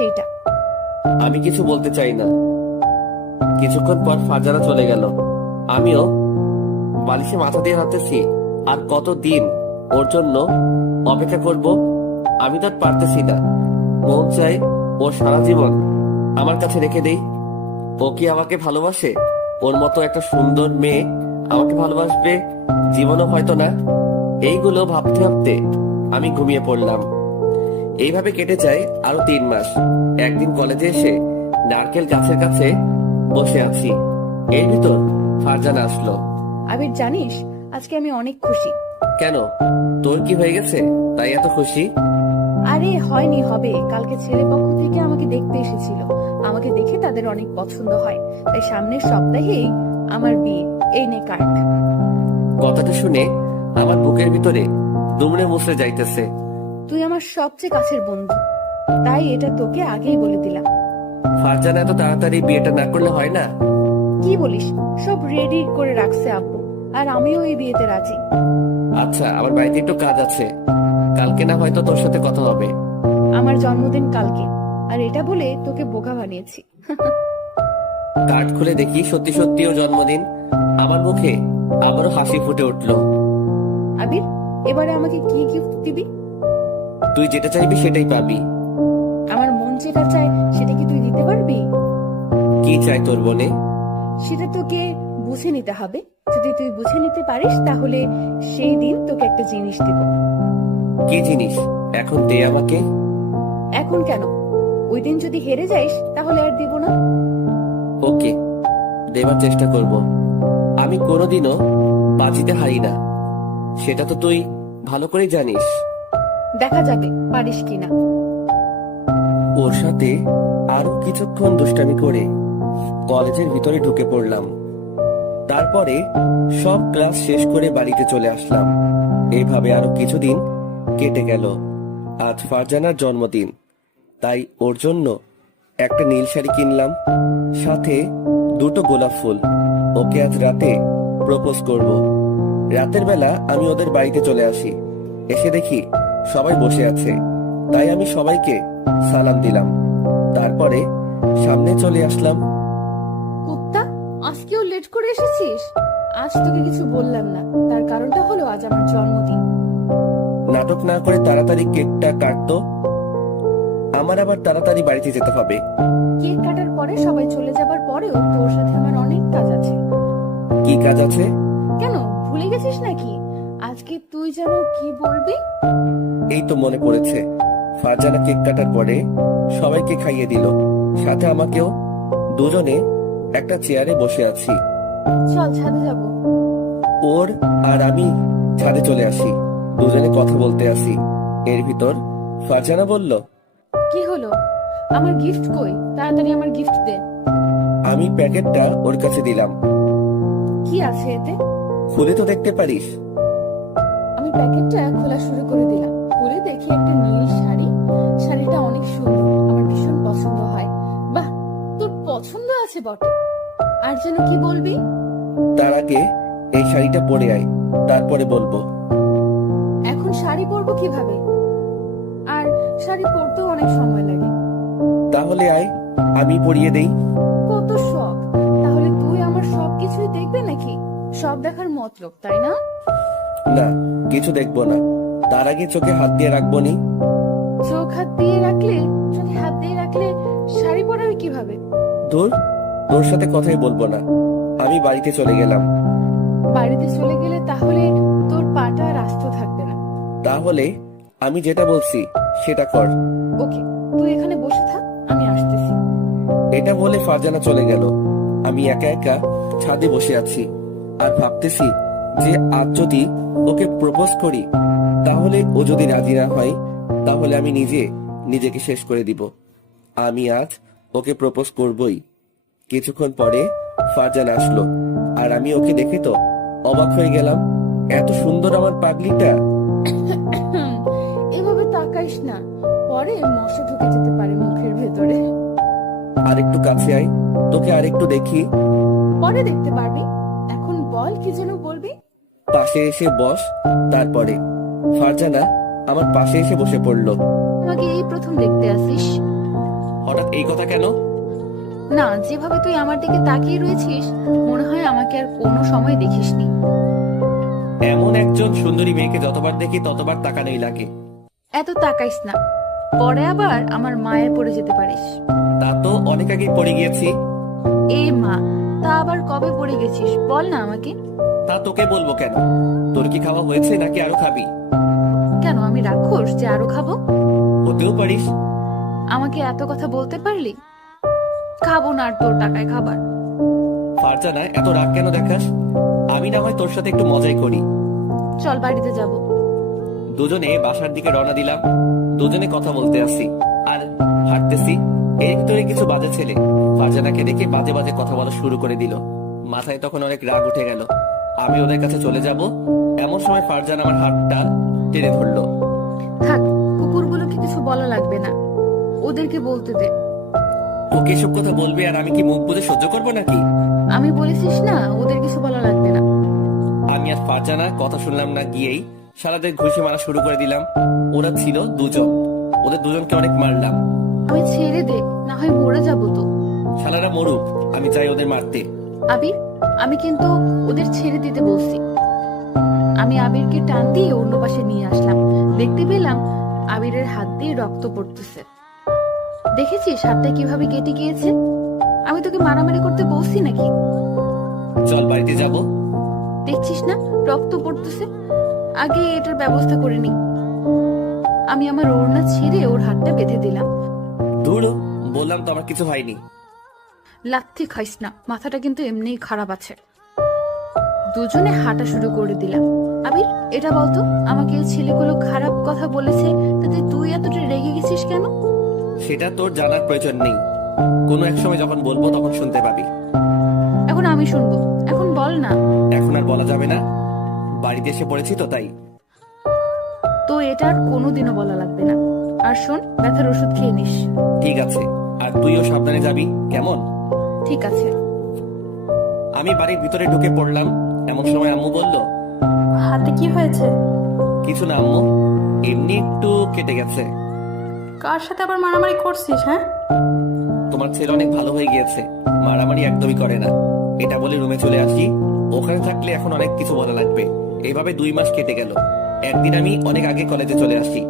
সেইটা। আমি কিছু বলতে চাই না। কিছুক্ষণ পর ফারজানা চলে গেল। আমিও বালিশে মাথা দিয়ে ভাবতেছি আর কতদিন ওর জন্য অপেক্ষা করব। আমি তো আর পারতেছি না। মন চাই ও সারা জীবন আমার কাছে রেখে দেই। ও কি আমাকে ভালোবাসে? ওর মতো একটা সুন্দর মেয়ে আমাকে ভালোবাসবে জীবনও হয়তো না। এইগুলো ভাবতে ভাবতে আমি ঘুমিয়ে পড়লাম। এইভাবে কেটে যায় আরো 3 মাস। একদিন কলেজে এসে নারকেল গাছের কাছে বসে আছি। এর ভিতর ফারজানা আসলো। আবির জানিস, আজকে আমি অনেক খুশি। কেন, তোর কি হয়ে গেছে তাই এত খুশি? আরে হয়নি, হবে। কালকে ছেলে পক্ষ থেকে আমাকে দেখতে এসেছিল। আমাকে দেখে তাদের অনেক পছন্দ হয়, তাই সামনের সপ্তাহেই আমার বিয়ে। এই নে কার্ড। কথাটা শুনে আমার বুকের ভিতরে দুমড়ে মুচড়ে যাইতেছে। তুই আমার সবচেয়ে কাছের বন্ধু, তাই এটা তোকে আগেই বলে দিলাম। ফারজানা এত তাড়াতাড়ি বিয়েটা না করলে হয় না? কি বলিস? সব রেডি করে রাখছে আব্বু, আর আমিও এই বিয়েতে রাজি। আচ্ছা, আমার বাড়িতে একটু কাজ আছে, কালকে না হয়তো তোর সাথে কথা হবে। আমার জন্মদিন কালকে, আর এটা বলে তোকে বোকা বানিয়েছি। কার্ড খুলে দেখি সত্যি সত্যিও জন্মদিন। আমার মুখে আবারও হাসি ফুটে উঠলো। আবির, এবারে আমাকে কি গিফট দিবি? তুই যেটা চাইবি সেটাই পাবি। আমার মন যেটা চায় সেটা কি তুই দিতে পারবি? কি চাই তোর বনে? সেটা তোকে বুঝে নিতে হবে। যদি তুই বুঝে নিতে পারিস তাহলে সেই দিন তোকে একটা জিনিস দিব। কি জিনিস? এখন দে আমাকে। এখন কেন? ওই দিন যদি হেরে যাইস তাহলে আর দিব না। ওকে, দেবার চেষ্টা করব। আমি কোনোদিনও বাজিতে হারি না, সেটা তো তুই ভালো করেই জানিস। দেখা যাবে পারিস কিনা। ওর সাথে আরো কিছুক্ষণ দুষ্টামি করে কলেজের ভিতরে ঢুকে পড়লাম। তারপরে সব ক্লাস শেষ করে বাড়িতে চলে আসলাম। এইভাবে আরো কিছুদিন কেটে গেল। আজ ফারজানার জন্মদিন, তাই ওর জন্য একটা নীল শাড়ি কিনলাম, সাথে 2টো গোলাপ ফুল। ওকে আজ রাতে প্রপোজ করব। রাতের বেলা আমি ওদের বাড়িতে চলে আসি। এসে দেখি সবাই বসে আছে, তাই আমি সবাইকে সালাম দিলাম। তারপরে সামনে চলে আসলাম। কুত্তা, আজকেও লেট করে এসেছিস? আজ তোকে কিছু বললাম না, তার কারণটা হলো আজ আমার জন্মদিন। নাটক না করে তাড়াতাড়ি কেকটা কাটতো, আমার আবার তাড়াতাড়ি বাড়িতে যেতে হবে। কেক কাটার পরে সবাই চলে যাবার পরেও তোর সাথে আমার অনেক কাজ আছে। কি কাজ আছে? কেন, ভুলে গেছিস নাকি? আজকে তুই যেন কি বলবি? এই তো মনে পড়েছে। ফারজানা কেক কাটার পরে সবাইকে খাইয়ে দিল, সাথে আমাকেও। দুজনে একটা চেয়ারে বসে আছি। চল ছাদে যাব। ওর আর আমি ছাদে চলে আসি। দুজনে কথা বলতে আসি। এর ভিতর ফারজানা বলল, কি হলো? আমার গিফট কই? তাড়াতাড়ি আমার গিফট দে। আমি প্যাকেটটা ওর কাছে দিলাম। কি আছে এতে? খুলে তো দেখতে পারিস। আমি প্যাকেটটা খোলা শুরু করে দিলাম। খুলে দেখি একটা নীল শাড়ি। শাড়িটা অনেক সুন্দর, আমার ভীষণ পছন্দ হয়। বাহ, তোর পছন্দ আছে বটে। আর যেন কি বলবি? তার আগে এই শাড়িটা পরে আয়, তারপরে বলবো। এখন শাড়ি পরবো কিভাবে? আর শাড়ি পরতেও অনেক সময় লাগে। তাহলে আয়, আমি পরিয়ে দেই। কত শখ! তাহলে তুই আমার সবকিছুই দেখবে নাকি? সব দেখার মতলব, তাই না? না, কিছু দেখবো না। তার আগে চোখে হাত দিয়ে রাখবো নি। চোখে হাত দিয়ে রাখলে শাড়ি পরাবে কিভাবে? ধুর, তোর সাথে কথাই বলবো না। আমি বাড়িতে চলে গেলাম। বাড়িতে চলে গেলে তাহলে তোর পাটা আর আস্ত থাকবে না। তাহলে আমি যেটা বলছি সেটা কর। ওকে, তুই এখানে বসে থাক, আমি আসতেছি। এটা বলে ফারজানা চলে গেল। আমি একা একা ছাদে বসে আছি আর ভাবতেছি যে আজ যদি ওকে প্রপোজ করি, তাহলে ও যদি রাজি না হয় তাহলে আমি নিজেকে শেষ করে দিব। আমি আজ ওকে প্রপোজ করবই। কিছুক্ষণ পরে ফারজানা আসলো, আর আমি ওকে দেখে তো অবাক হয়ে গেলাম। এত সুন্দর আমার পাগলিটা। এভাবে তাকাইস না, পরে মশা ঢুকে যেতে পারে মুখের ভেতরে। আরেকটু কাছে আয়, তোকে আরেকটু দেখি। পরে দেখতে পারবি। এখন বল, কি যেন বলবি? পাশে এসে বস। তারপরে ফারজানা আমার পাশে এসে বসে পড়লো। আমাকে এই প্রথম দেখতে আসিস? এই কথা কেন? না, যেভাবে তুই আমার দিকে তাকিয়ে রয়েছিস মনে হয় আমাকে আর কোনো সময় দেখিসনি। এমন একজন সুন্দরী মেয়েকে যতবার দেখি ততবার তাকানোই লাগে। এত তাকাইস না, পরে আবার আমার মায়ের পড়ে যেতে পারিস। তা তো অনেক আগেই পড়ে গিয়েছি। এ মা, তা আবার কবে পড়ে গেছিস বল না আমাকে। তা তোকে বলবো কেন? তোর কি খাওয়া হয়েছে নাকি আরো খাবি? কেন, আমি রাক্ষস যে আরো খাবো? হতেও পারিস। আমাকে এত কথা বলতে পারলি? খাবো না আর তোর টাকায় খাবার। ফারজানা, এত রাগ কেন দেখাস? আমি না হয় তোর সাথে একটু মজাই করি। চল বাড়িতে যাব। দুজনে বাসার দিকে রওনা দিলাম। দুজনে কথা বলতে আসি আর হাঁটতেছি। এর ভিতরে কিছু বাজে ছেলে ফারজানাকে দেখে বাজে বাজে কথা বলা শুরু করে দিল। মাথায় তখন অনেক রাগ উঠে গেল। আমি ওদের কাছে চলে যাব, এমন সময় ফারজানা আমার হাতটা টেনে ধরলো। থাক, কুকুরগুলোকে কিছু বলা লাগবে না, ওদেরকে বলতে দে। তোকে এসব কথা বলবে আর আমি কি মুখ বুজে সহ্য করবো নাকি? আমি বলেছিস না, ওদের কিছু বলা লাগবে না। আমি আর ফারজানা কথা শুনলাম না, গিয়েই সারাদের ঘুষি মারা শুরু করে দিলাম। ওরা ছিল দুজন, ওদের দুজনকে অনেক মারলাম। আমি ছেড়ে দে, না হয় মরে যাবো তো। শালারা মরুক, আমি চাই ওদের মারতে। আবির, আমি কিন্তু ওদের ছেড়ে দিতে বলছি। আমি আবিরকে টান দিয়ে অন্য পাশে নিয়ে আসলাম, দেখতে পেলাম আবিরের হাত দিয়ে রক্ত পড়তেছে। দেখেছিস হাতটা কিভাবে কেটে গিয়েছে? আমি তোকে মারামারি করতে বলছি নাকি? চল বাড়িতে যাব। দেখছিস না রক্ত পড়তেছে, আগে এটার ব্যবস্থা করে নি। আমি আমার ওড়না ছিঁড়ে ওর হাতটা বেঁধে দিলাম। ধুর, বললাম তো আমার কিছু হয়নি। লাথি খাইস না, মাথাটা কিন্তু এমনিই খারাপ আছে। দুজনে হাঁটা শুরু করে দিলাম। আবির, এটা বলতো, আমাকে এই ছেলেগুলো খারাপ কথা বলেছে, তাতে তুই এতটা রেগে গেছিস কেন? সেটা তোর জানার প্রয়োজন নেই। কোনো এক সময় যখন বলবো তখন শুনতে পাবি। এখন আমি শুনবো, এখন বল না। এখন আর বলা যাবে না, বাড়িতে এসে পড়েছি তো তাই। তো এটা আর কোনোদিনও বলা লাগবে না। আর শোন, ব্যথার ওষুধ খেয়ে নিস। ঠিক আছে, আর তুইও সাবধানে যাবি, কেমন? ঠিক আছে। আমি বাড়ির ভিতরে ঢুকে পড়লাম, এমন সময় আম্মু বলল, হাতে কি হয়েছে? কিছু না আম্মু, এমনি একটু কেটে গেছে। কার সাথে আবার মারামারি করছিস? হ্যাঁ, তোমার ছেলে অনেক ভালো হয়ে গিয়েছে, মারামারি একদমই করে না। এটা বলে রুমে চলে আসি। ওখানে থাকলে এখন অনেক কিছু বলা লাগবে। এভাবে 2 মাস কেটে গেল। একদিন আমি অনেক আগে কলেজে চলে আসি,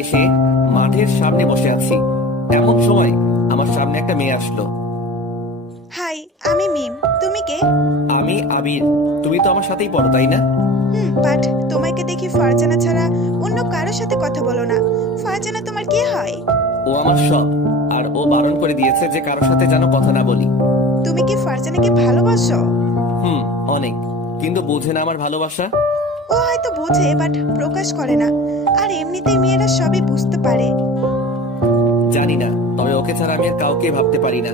এসে মাঠের সামনে বসে আছি। এমন সময় আমার সামনে একটা মেয়ে আসলো। হাই, আমি মিম। তুমি কে? আমি আবির। তুমি তো আমার সাথেই পড়ো, তাই না? বাট তোমাকে দেখি ফারজানা ছাড়া অন্য কারোর সাথে কথা বলো না। ফারজানা তোমার কি হয়? ও আমার সব, আর ও বারণ করে দিয়েছে যে কারোর সাথে যেন কথা না বলি। তুমি কি ফারজানাকে ভালোবাসো? অনেক, কিন্তু বোঝে না আমার ভালোবাসা। ও হয়তো বোঝে, বাট প্রকাশ করে না। আর এমনিতেই মেয়েরা সবই বুঝতে পারে। জানি না, তবে ওকে ছাড়া আমি আর কাউকে ভাবতে পারি না।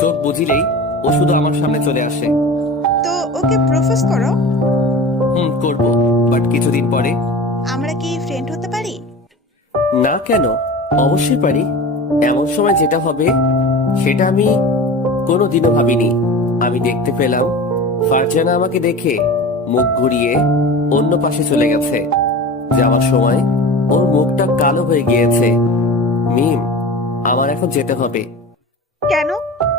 চোখ বুঝিলেই ও শুধু আমার সামনে চলে আসে। তো ওকে প্রপোজ করো। করব, বাট কিছুদিন পরে। আমরা কি ফ্রেন্ড হতে পারি? না কেন, অবশ্যই পারি। এমন সময় যেটা হবে সেটা আমি কোনোদিনও ভাবিনি। আমি দেখতে পেলাম ফারজানা আমাকে দেখে মুখ ঘুরিয়ে অন্য পাশে চলে গেছে। যাওয়ার সময় ওর মুখটা কালো হয়ে গিয়েছে। মিম, আমার এখন যেতে হবে। কেন?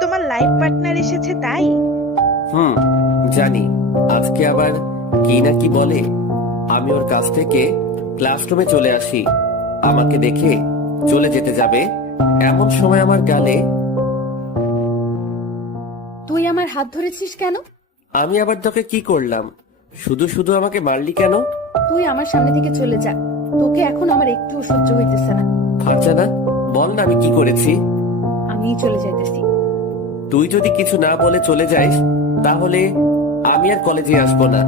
তোমার লাইফ পার্টনার এসেছে তাই? জানি, আজকে আবার কি না কি বলে। আমি ওর কাছ থেকে ক্লাসরুমে চলে আসি। আমাকে দেখে চলে যেতে যাবে, এমন সময় আমার গালে। তুই আমার হাত ধরেছিস কেন? আমি আবার তোকে কি করলাম? শুধু শুধু আমাকে মারলি কেন? তুই আমার সামনে থেকে চলে যা, তোকে এখন আমার একটুও সহ্য হইতেছে না। ফারজানা, বল না আমি কি করেছি? আমিই চলে যাইতেছি। তুই যদি কিছু না বলে চলে যাইস তাহলে আমি আর কলেজে আসবো না।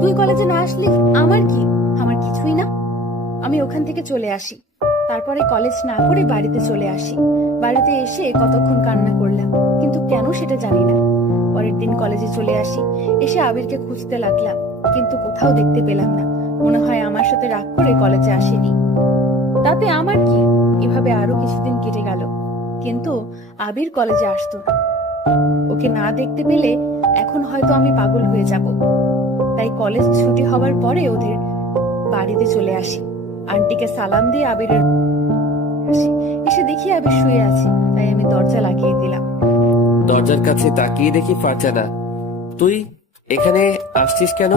তুই কলেজে না আসলে আমার কি? আমার কিছুই না। আমি ওখান থেকে চলে আসি, তারপরে কলেজ না করে বাড়িতে চলে আসি। বাড়িতে এসে কতক্ষণ কান্না করলাম, কিন্তু কেন সেটা জানি না। পরের দিন কলেজে চলে আসি, এসে আবিরকে খুঁজতে লাগলাম, কিন্তু কোথাও দেখতে পেলাম না। মনে হয় আমার সাথে রাগ করে কলেজে আসেনি। তাতে আমার কি? এভাবে আরো কিছুদিন কেটে গেল, কিন্তু আবির কলেজে আসতো না। ওকে না দেখতে পেলে এখন হয়তো আমি পাগল হয়ে যাব। তাই কলেজ ছুটি হবার পরে ওদের বাড়িতে চলে আসি। আন্টিকে সালাম দিয়ে আবিরের আসি, এসে দেখি আবির শুয়ে আছে। তাই দরজা লাগিয়ে দিলাম। দরজার কাছে তাকিয়ে দেখি ফারজানা। তুই এখানে আসছিস কেন?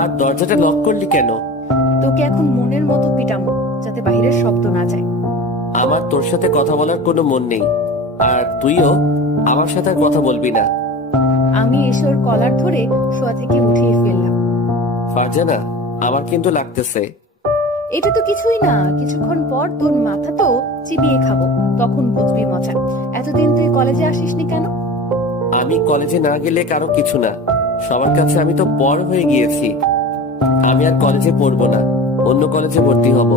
আর দরজাটা লক করলি কেন? তোকে এখন মনের মতো পিটামো, যাতে বাইরের শব্দ না যায়। আমার তোর সাথে কথা বলার কোনো মন নেই, আর তুইও আমার সাথে আর কথা বলবি না। আমি এসে ওর কলার ধরে শোয়া থেকে উঠিয়ে ফেললাম। ফারজানা, আমার কিন্তু লাগতেছে। এটা তো কিছুই না, কিছুক্ষণ পর তোর মাথা তো চিবিয়ে খাবো, তখন বুঝবি মজা। এতদিন তুই কলেজে আসিসনি কেন? আমি কলেজে না গেলে কারো কিছু না, সবার কাছে আমি তো বড় হয়ে গিয়েছি। আমি আর কলেজে পড়বো না, অন্য কলেজে ভর্তি হব।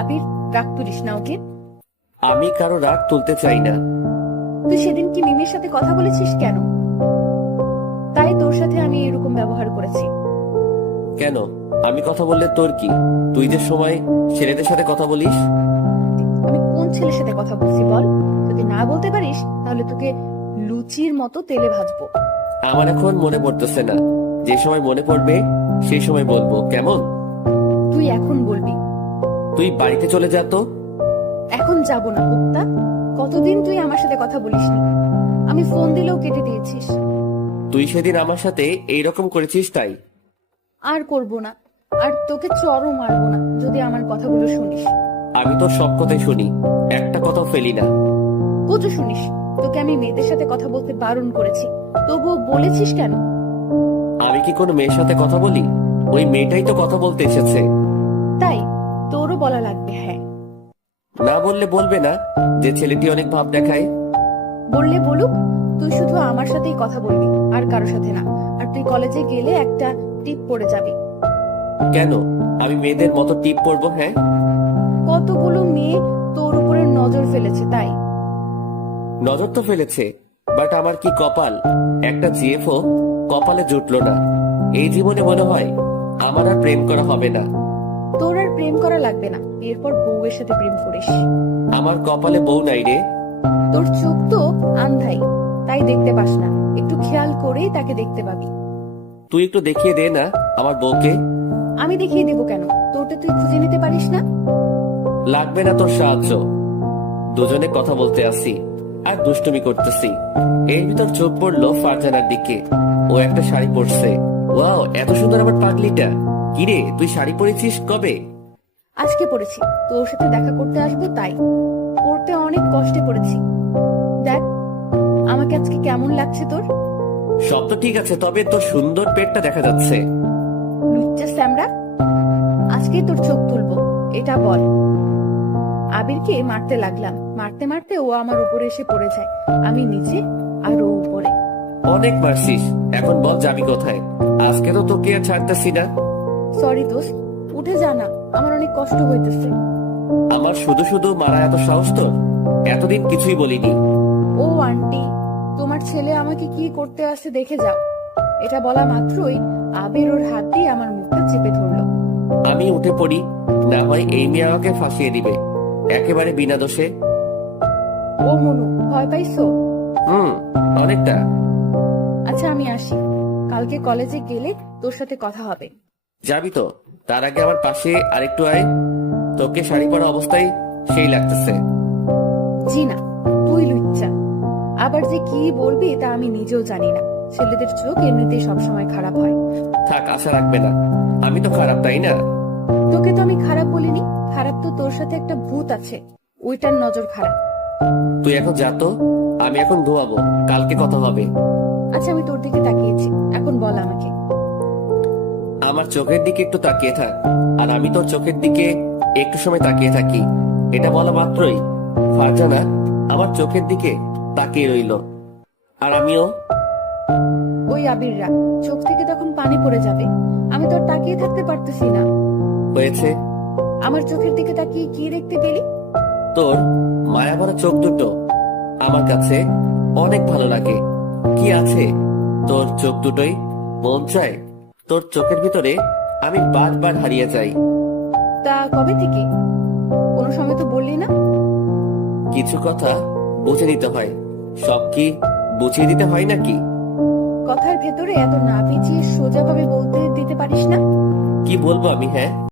আবির, রাগ তুলিস না ওকে। আমি কারো রাগ তুলতে চাই না। তুই সেদিন কি মিমির সাথে কথা বলেছিস কেন? তাই তোর সাথে আমি এরকম ব্যবহার করেছি। কেন? আমি কথা বললে তোর কি? তুই যে সময় ছেলেদের সাথে কথা বলিস। আমি কোন ছেলের সাথে কথা বলছি বল? যদি না বলতে পারিস তাহলে তোকে লুচির মতো তেলে ভাজবো। আমার এখন মনে পড়তেছে না, যে সময় মনে পড়বে সেই সময় বলবো, কেমন? তুই এখন বলবি। তুই বাড়িতে চলে যা তো। এখন যাব না কুত্তা। কতদিন তুই আমার সাথে কথা বলিসনি, আমি ফোন দিলেও কেটে দিয়েছিস। তুই সেদিন আমার সাথে এইরকম করেছিস তাই। আর করব না, আর তোকে চরও মারবো না যদি আমার কথাগুলো শুনিস। আমি তোর সব কথাই শুনি, একটা কথাও ফেলি না। কত শুনিস? তোকে আমি মেয়েদের সাথে কথা বলতে বারণ করেছি, তবুও বলেছিস কেন? আমি কি কোনো মেয়ের সাথে কথা বলি? ওই মেয়েটাই তো কথা বলতে এসেছে। তাই তোরও বলা লাগবে? হ্যাঁ, না বললে বলবে না যে ছেলেটি অনেক ভাব দেখায়? বললে বলুক, তুই শুধু আমার সাথেই কথা বলবি, আর কারোর সাথে না। আর তুই কলেজে গেলে একটা টিপ পড়ে যাবি। কেন? আমি মেয়েদের মতো টিপ পরবো? হ্যাঁ, কতগুলো মেয়ে তোর উপরে নজর ফেলেছে তাই। নজর তো ফেলেছে, বাট আমার কি কপাল, একটা জিএফও কপালে জুটলো না। এই জীবনে মনে হয় আমার আর প্রেম করা হবে না। তোর আর প্রেম করা লাগবে না, এরপর বউয়ের সাথে প্রেম করিস। আমার কপালে বউ নাই রে। তোর চোখ তো আন্ধাই, তাই দেখতে পাস না, একটু খেয়াল করেই তাকে দেখতে পাবি। তুই একটু দেখিয়ে দে না আমার বউকে। আমি দেখিয়ে দেবো কেন? তোরটা তুই খুঁজে নিতে পারিস না? লাগবে না তোর সাহায্য, দুজনে কথা বলতে আসি আর দুষ্টুমি করতেছি। এর ভিতর চোখ পড়লো ফারজানার দিকে। ও একটা শাড়ি পরছে। ওয়াও, এত সুন্দর আমার পাগলিটা। কিরে, তুই শাড়ি পরেছিস কবে? আজকে পড়েছি, তোর সাথে দেখা করতে আসবো তাই। পড়তে অনেক কষ্টে পড়েছি। দেখ আমাকে আজকে কেমন লাগছে তোর। সব তো ঠিক আছে, তবে তোর সুন্দর পেটটা দেখা যাচ্ছে। লুচ্চা স্যামরা, আজকে তোর চোখ তুলবো, এটা বল। আবিরকে মারতে লাগলাম, মারতে মারতে ও আমার উপরে এসে পড়ে যায়, আমি নিচে আর ও উপরে। অনেক মারছিস, এখন বল যাবি কোথায়? আজকে তো তোকে আর ছাড়তেছি না। সরি দোস্ত, উঠে যা না, আমার অনেক কষ্ট হইতেছে। আমার শুধু শুধু মারা এত সাহস তোর? এতদিন কিছুই বলিনি। ও আন্টি, তোমার ছেলে আমাকে কি করতে আসে দেখে যাও। এটা বলা মাত্রই আবির ওর হাত দিয়ে আমার মুখটা চেপে ধরলো। আমি উঠে পড়ি, না হয় এই মেয়ে আমাকে ফাঁসিয়ে দিবে একেবারে বিনা দোষে। ও মনু, ভয় পাইছো? অনেকটা। আচ্ছা আমি আসি, কালকে কলেজে গেলে তোর সাথে কথা হবে। যাবি তো? তার আগে আমার পাশে আরেকটু আয়। তোকে শাড়ি পরা অবস্থায় সেই লাগতেছে। জি না, তুই লুচ্চা। আবার যে কি বলবি তা আমি নিজেও জানি না। ছেলেদের চোখ এমনিতেই সবসময় খারাপ হয়। থাক, আশা রাখবে না। আমি তো খারাপ, তাই না? তোকে তো আমি খারাপ বলিনি, খারাপ তো তোর সাথে একটা ভূত আছে, ওইটার নজর খারাপ। তুই এখন যা তো, আমি এখন ঘুমাবো, কালকে কথা হবে। আচ্ছা আমি তোর দিকে তাকিয়েছি, এখন বল আমাকে। আমার চোখের দিকে একটু তাকিয়ে থাক, আর আমি তোর চোখের দিকে একটু সময় তাকিয়ে থাকি। এটা বলা মাত্রই ফারজানা আমার চোখের দিকে তাকিয়ে রইল, আর আমিও। ওই আবিররা, চোখ থেকে তখন পানি পড়ে যাবে, আমি তোর তাকিয়ে থাকতে পারতেছি না। হয়েছে? আমার চোখের দিকে তাকিয়ে কি দেখতে পেলি? তোর মায়া ভরা চোখ দুটো আমার কাছে অনেক ভালো লাগে। কি আছে তোর চোখ দুটোই? মন চায় তোর চোখের ভিতরে আমি বারবার হারিয়ে যাই। তা কবে থেকে? কোনো সময় তো বললি না। কিছু কথা বুঝে নিতে হয়, সব কি বুঝিয়ে দিতে হয় নাকি? কথার ভেতরে এত না পেঁচিয়ে সোজাভাবে বলতে দিতে পারিস না? কি বলবো আমি? হ্যাঁ,